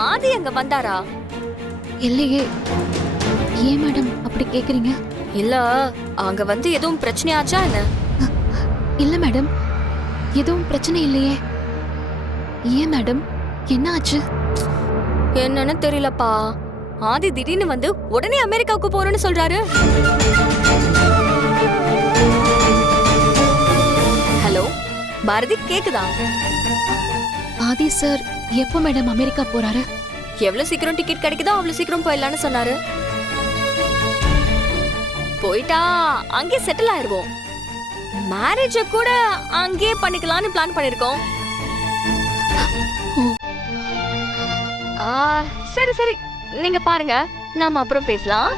ஆதி அங்க வந்தாரா? இல்லையே. ஏன் மேடம் அப்படி கேக்குறீங்க? இல்ல, அங்க வந்து எதுவும் பிரச்சனையாச்சா என்ன? இல்ல மேடம், எதுவும் பிரச்சனை இல்லையே. ஏன் மேடம், என்ன ஆச்சு? என்னன்னு தெரியலப்பா. ஆதி திடீர்னு வந்து உடனே அமெரிக்காவுக்கு போறேன்னு சொல்றாரு. ஹலோ பாரதி, கேக்குதா? ஆதி சார் எப்போ மேடம் அமெரிக்கா போறாரு? எவ்வளவு சீக்கிரம் டிக்கெட் கிடைக்குதோ அவ்வளவு சீக்கிரம் போயிடலான்னு சொன்னாரு. போயிட்டா அங்கே செட்டில் ஆயிருவோம். மேரேஜ கூட அங்கே பண்ணிக்கலாம்னு பிளான் பண்ணிருக்கோம். சரி சரி, நீங்க பாருங்க, நாம அப்புறம் பேசலாம்.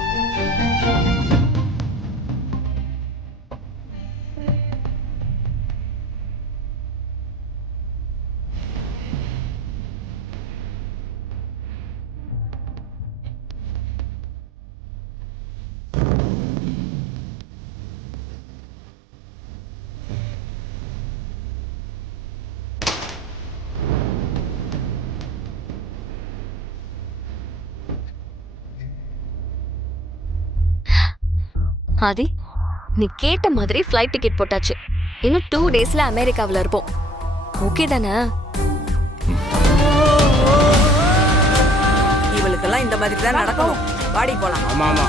ஆதி, நீ கேட்ட மாதிரி ஃப்ளைட் டிக்கெட் போட்டாச்சு. இன்னும் 2 டேஸ்ல அமெரிக்காவுல இருப்போம். ஓகே தானே? இவளுக்கெல்லாம் இந்த மாதிரி தான் நடக்கணும். வாடி போலாம். ஆமா ஆமா.